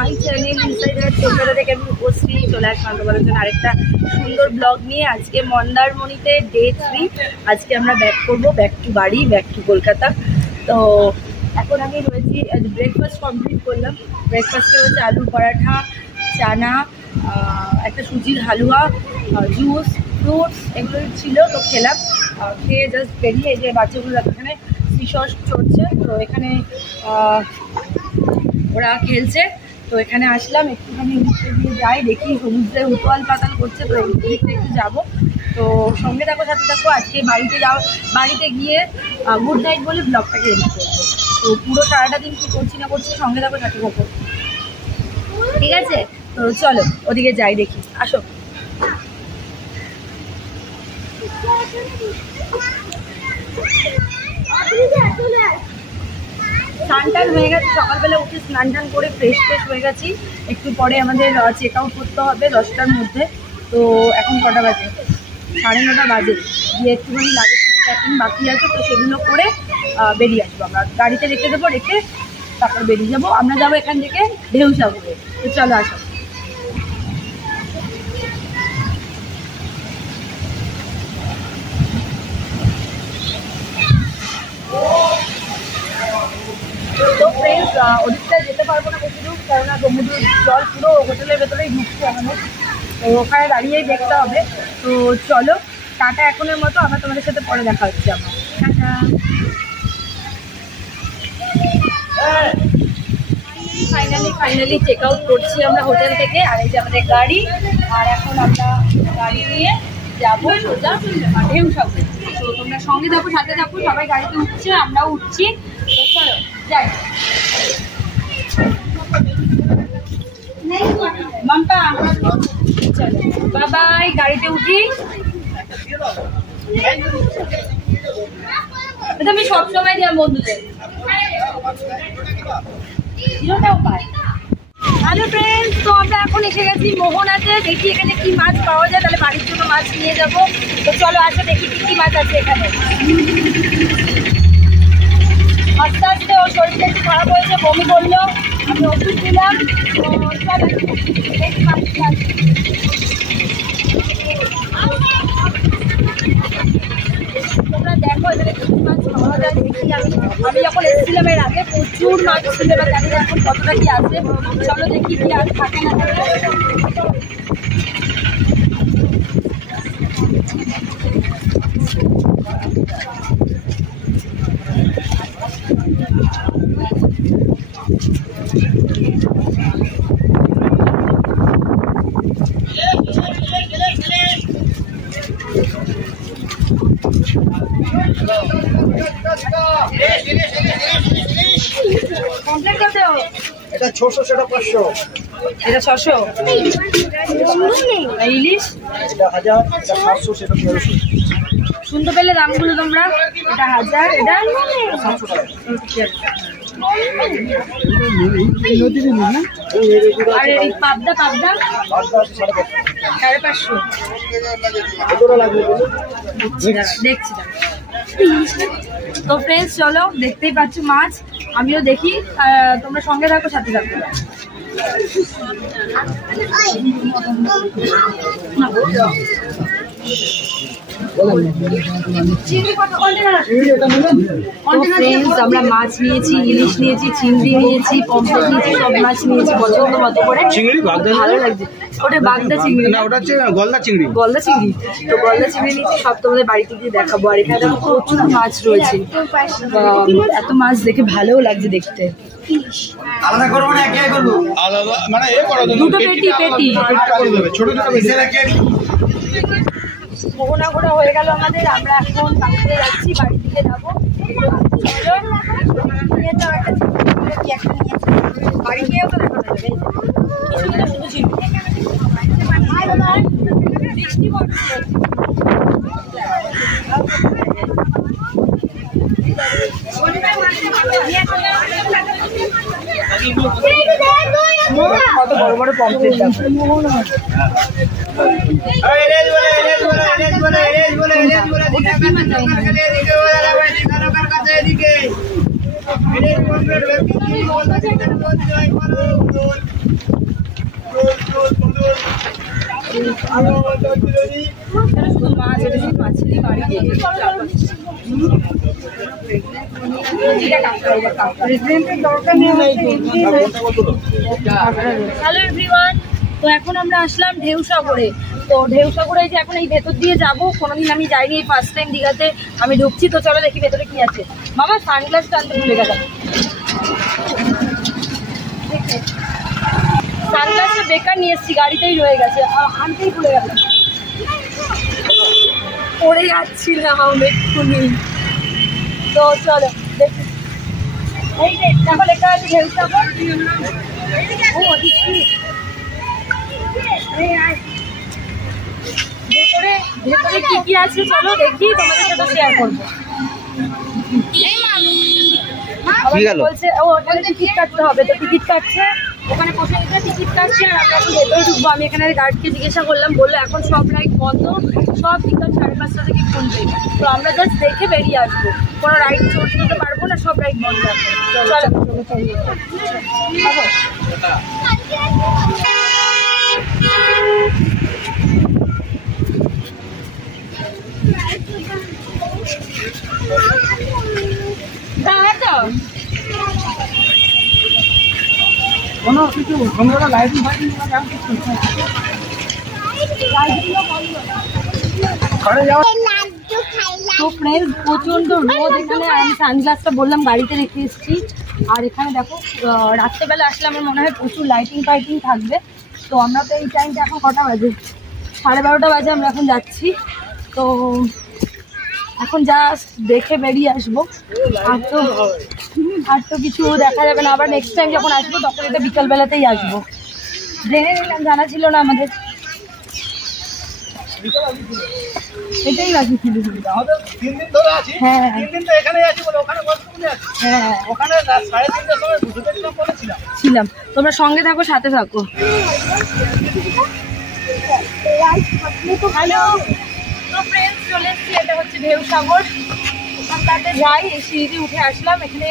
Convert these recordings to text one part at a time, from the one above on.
My channel insider Kolkata থেকে আমি উপস্থিত চলে আসলাম তোমাদের জন্য আরেকটা সুন্দর ব্লগ নিয়ে। আজকে মন্দারমণিতে ডে 3। আজকে আমরা ব্যাক করবো, ব্যাক টু বাড়ি, ব্যাক টু কলকাতা। তো এখন আমি রয়েছি, ব্রেকফাস্ট কমপ্লিট করলাম। ব্রেকফাস্টে হচ্ছে আলু পরাঠা, চানা, একটা সুজির হালুয়া, জুস, ফ্রুটস এগুলো ছিল। তো খেলাম, খেয়ে জাস্ট বেরিয়ে এই যে বাচ্চাগুলো এখানে সিসস চড়ছে, তো এখানে ওরা খেলছে। তো এখানে আসলাম, একটুখানি নিচে দিয়ে যাই, দেখি সমুদ্রে উতল পাতাল করছে, তো দিকটা একটু যাবো। তো সঙ্গে থাকো, সাথে থাকো। আজকে বাড়িতে গিয়ে গুড নাইট বলে ব্লগটাকে এডিট করবো। তো পুরো সারাটা দিন কী করছি না করছি, সঙ্গে থাকো, সাথে থাকো, ঠিক আছে? তো চলো ওদিকে যাই, দেখি, আসো। স্নান টান হয়ে গেছে, সকালবেলা উঠে স্নান টান করে ফ্রেশ হয়ে গেছি। একটু পরে আমাদের চেক আউট করতে হবে 10টার মধ্যে। তো এখন কটা বাজে? 9:30 বাজে। গিয়ে একটুখানি লাগেজ প্যাকিং বাকি আছে, তো সেগুলো করে বেরিয়ে আসবো। আমরা গাড়িতে রেখে দেবো, রেখে তারপর বেরিয়ে যাবো। আমরা যাবো এখান থেকে ঢেউসাগরে। তো চলো আসো। তো ফ্রেন্ডস, ওদিকটা যেতে পারবো না বেশি দূর, কেননা সমুদ্রের জল পুরো হোটেলের ভেতরেই ঢুকছে আমাদের। তো ওখানে দাঁড়িয়েই দেখতে হবে। তো চলো, টাটা এখনের মতো, আবার তোমাদের সাথে পরে দেখা হচ্ছে আমার। টাটা। ফাইনালি চেক আউট করছি আমরা হোটেল থেকে। আর এই যে আমাদের গাড়ি, আর এখন আমরা গাড়ি নিয়ে যাবো সোজা ঢেউসাগরে। তো তোমরা সঙ্গে থাকো, সাথে থাকো, সবাই গাড়িতে উঠছে, আমরাও উঠছি। তো চলো যাই। মাম্পা, চলো বাবাই, গাড়িতে উঠি। আমি সবসময় দিলাম বন্ধুদের। হ্যালো ফ্রেন্ডস, তো আমরা এখন এসে গেছি মোহনাতে। দেখি এখানে কি মাছ পাওয়া যায়, তাহলে বাড়ির জন্য মাছ নিয়ে যাব। তো চলো আসো, দেখি কি মাছ আছে এখানে। আস্তে আস্তে ওর শরীরটা একটু খারাপ হয়েছে, বমি করলো, আমি ওষুধ দিলাম। তো চলো দেখি মাছ আছে। তোমরা দেখো এখানে কি মাছ পাওয়া যায়। দেখি আমি যখন এসেছিলাম এর আগে প্রচুর মাছ ছিল, এবার জানি না এখন কতটা কি আছে। চলো দেখি কি আর থাকে না থাকে। এটা 600, সেটা 500। এটা 600, ইলিশ এটা 1000, এটা 700, সেটা 1300। শুনতে পেলে দামগুলো তোমরা? এটা 1000, এটা 700 টাকা। আর এই পাবদা 550। দেখছি। তো ফ্রেন্ডস চলো, দেখতেই পাচ্ছ মাছ, আমিও দেখি, তোমরা সঙ্গে থাকো, সাথে থাকো। আমরা মাছ নিয়েছি, ইলিশ নিয়েছি, চিংড়ি নিয়েছি, পমফ্রেট নিয়েছি, সব মাছ নিয়েছি পছন্দ মতো করে। ভালো লাগছে। ওটা বাগদা চিংড়ি না, ওটা হচ্ছে গলদা চিংড়ি। তো গলদা চিংড়ি নিয়েছি, সব তোমাদের বাড়িতে গিয়ে দেখাবো। আর এখানে প্রচুর মাছ রয়েছে, এত মাছ দেখে ভালোও লাগছে দেখতে। আলাদা করবো না, একাই করবো? আলাদা মানে এ করো, দুটো পেটি ছোট পেটি। মোহনা ঘোরা হয়ে গেল আমাদের। আমরা এখন বাড়িতে যাচ্ছি, বাড়ির দিকে যাবো। বাড়ি গিয়েও তো দেখা যাবে। শুধু চিংড়ি বৃষ্টি পড়ছে। কত বড় বড় পমফ্রেট মাছ এটা শুধু মাছেরই বাড়ি। হ্যালো এভরিওয়ান, তো এখন আমরা আসলাম ঢেউসাগরে। তো ঢেউসাগরে যে এখন এই ভেতর দিয়ে যাবো, কোনোদিন আমি যাইনি, এই ফার্স্ট টাইম দীঘাতে আমি ঢুকছি। তো চলো দেখি ভেতরে কি আছে। মামা সানগ্লাসটা আনতে ভুলে গেলাম, সানগ্লাসটা বেকার নিয়ে এসেছি, গাড়িতেই রয়ে গেছে, আনতেই ভুলে গেলাম, পড়ে যাচ্ছিলাম এক্ষুনি। তো চলো দেখি, এই যে দেখো লেখা আছে ঢেউসাগর। ভেতরে ভেতরে কি কি আছে চলো দেখি, তোমাদের সাথে শেয়ার করবো। বলছে ও ওখানে টিকিট কাটতে হবে, তো টিকিট কাটছে ওখানে বসে নিতে, টিকিট কাটছে। আর আমরা এখন ভেতরে ঢুকবো। আমি এখানে গার্ডকে জিজ্ঞাসা করলাম, বললো এখন সব রাইড বন্ধ, সব বিকাল 5:30 থেকে খুলবে। তো আমরা জাস্ট দেখে বেরিয়ে আসবো, কোনো রাইড চড়তে পারবো না, সব রাইড বন্ধ আছে। কোনো কিছু লাইটিং ফাইটিং তো ফ্রেন্ডস প্রচণ্ড রোদ এখানে। আমি সানগ্লাসটা বললাম গাড়িতে রেখে এসেছি। আর এখানে দেখো রাত্রেবেলা আসলে আমার মনে হয় প্রচুর লাইটিং ফাইটিং থাকবে। তো আমরা তো এই টাইমটা এখন কটা বাজে, 12:30 বাজে, আমরা এখন যাচ্ছি। তো এখন জাস্ট দেখে বেরিয়ে আসবো, আর তো কিছু দেখা যাবে না। আবার নেক্সট টাইম যখন আসবো তখন এটা বিকালবেলাতেই আসবো। জেনে নিলাম, জানা ছিল না আমাদের, এটাই বাকি ছিল। 3 দিন ধরে আছি, হ্যাঁ 3 দিন তো এখানেই আছি বলে ওখানে বসে আছি। হ্যাঁ ওখানে 3:30টার সময় বসেছিলাম। তোমরা সঙ্গে থাকো, সাথে থাকো। হ্যালো, তো ফ্রেন্ডস চলে এসেছি, এটা হচ্ছে ঢেউসাগর। ওখানটাতে যাই, এই সিঁড়ি উঠে আসলাম। এখানে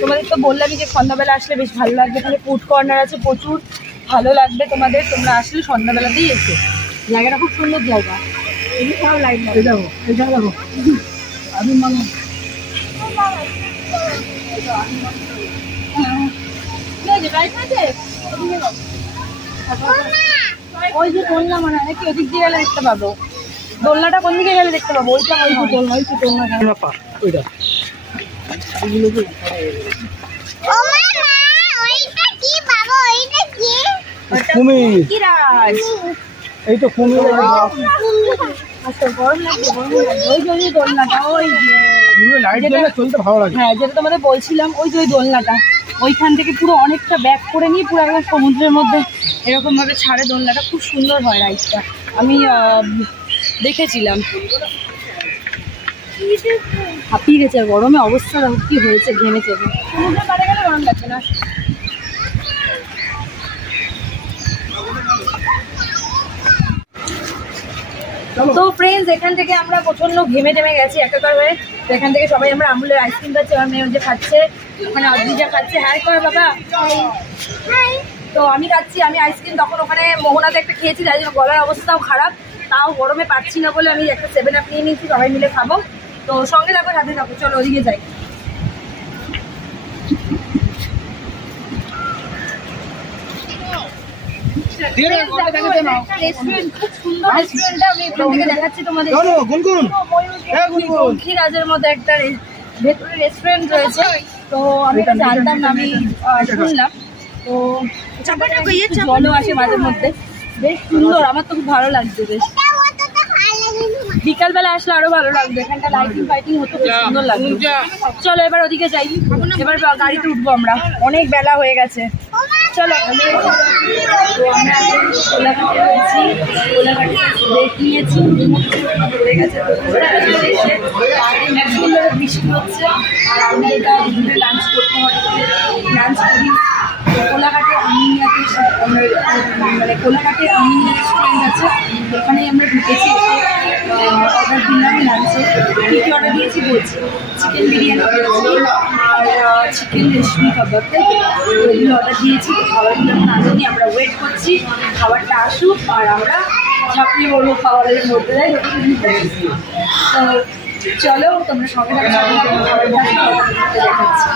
তোমাদের তো বললামই যে সন্ধ্যাবেলা আসলে বেশ ভালো লাগবে। এখানে ফুড কর্নার আছে প্রচুর, ভালো লাগবে তোমাদের। তোমরা আসলে সন্ধ্যাবেলাতেই এসো, জায়গাটা খুব সুন্দর জায়গা। এমনি সব লাইট লাগে। যাবো এটা যাবো আমি মানুষ ওই যে দোলনা মানে নাকি ওদিক দিয়ে গেলে দেখতে পাবো। দোলনাটা কোন দিকে গেলে দেখতে পাবো? ওইটা ওই যে দোলনা, ওই যে দোলনা ওইটা কুমির, এই তো কুমির। আচ্ছা গরম লাগছে, গরম লাগছে। ওই যে ওই দোলনাটা, ওই যে লাইট জ্বলে চলতে ভালো লাগে। হ্যাঁ যেটা তোমাদের বলছিলাম, ওই যে ওই দোলনাটা, ওইখান থেকে পুরো অনেকটা ব্যাক করে নিয়ে পুরো একদম সমুদ্রের মধ্যে এরকম ভাবে ছাড়ে। দোলনাটা খুব সুন্দর হয় রাইডটা, আমি দেখেছিলাম। হাঁপিয়ে গেছে, গরমে অবস্থা কি হয়েছে, ঘেমেছে। সমুদ্রের পাড়ে গেলে গরম লাগছে না। তো ফ্রেন্ডস এখান থেকে আমরা প্রচন্ড ঘেমে টেমে গেছি একাকার হয়ে। তো এখান থেকে সবাই আমরা আমুলের আইসক্রিম খাচ্ছি, আমার মেয়ে যে খাচ্ছে, ওখানে অদ্রিজা খাচ্ছে। হ্যাঁ কর বাবা। তো আমি খাচ্ছি, আমি আইসক্রিম তখন ওখানে মোহনাতে একটা খেয়েছি, যার জন্য গলার অবস্থাও খারাপ। তাও গরমে পাচ্ছি না বলে আমি একটা 7 আপ নিয়ে নিয়েছি, সবাই মিলে খাবো। তো সঙ্গে থাকো, সাথে থাকো, চলো ওদিকে যাই। রাজের মধ্যে একটা ভেতরে রেস্টুরেন্ট রয়েছে। তো আমি এটা জানতাম না, আমি শুনলাম। তো জলও আসে মাঝে মধ্যে, বেশ সুন্দর, আমার তো খুব ভালো লাগছে। বেশ বিকালবেলা আসলে আরো ভালো লাগবে, এখানটা লাইটিং ফাইটিং হতো, খুব সুন্দর লাগবে। চলো এবার ওদিকে যাই, এবার গাড়িতে উঠবো আমরা, অনেক বেলা হয়ে গেছে। চলো তো আমরা কোলাঘাটে রয়েছি, কোলাঘাটে দেখিয়েছি হয়ে গেছে। সুন্দর বৃষ্টি হচ্ছে, আর আমরা এটা দুপুরে লাঞ্চ করতে হবে, লাঞ্চ করি কোলাঘাটে। মানে কোলাঘাটে রেস্টুরেন্ট আছে, ওখানেই আমরা ঢুকেছি। অর্ডার দিলাম লাঞ্চে। কী কী অর্ডার দিয়েছি বলছি। চিকেন বিরিয়ানি আর চিকেন রেশমি কাবাব, তাই তো এগুলো অর্ডার দিয়েছি। খাবারগুলো আসেনি, আমরা ওয়েট করছি খাবারটা আসুক আর আমরা ঝাঁপিয়ে পড়বো খাবারের মধ্যে। তো চলো তোমরা সঙ্গে থাকো, খাবারটা দেখাচ্ছি।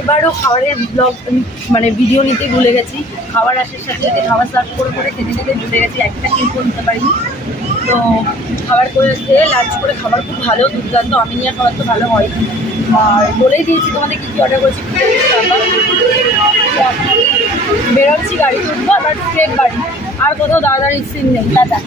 এবারও খাবারের ব্লগ মানে ভিডিও নিতে ভুলে গেছি। খাবার আসার সাথে সাথে খাবার সার্ভ করে খেতে খেতে ভুলে গেছি, একটা কিন্তু নিতে পারিনি। তো খাবার করে খেয়ে লাঞ্চ করে খাবার খুব ভালো, দুর্দান্ত। আমিনিয়া খাবার তো ভালো হয়। আর বলেই দিয়েছি তোমাদের কী কী অর্ডার করেছি। বেরোচ্ছি, গাড়ি উঠবো, আবার ট্রেন বাড়ি। আর কোথাও দাঁড়াদাঁড়ির সিন নেই, টাটা।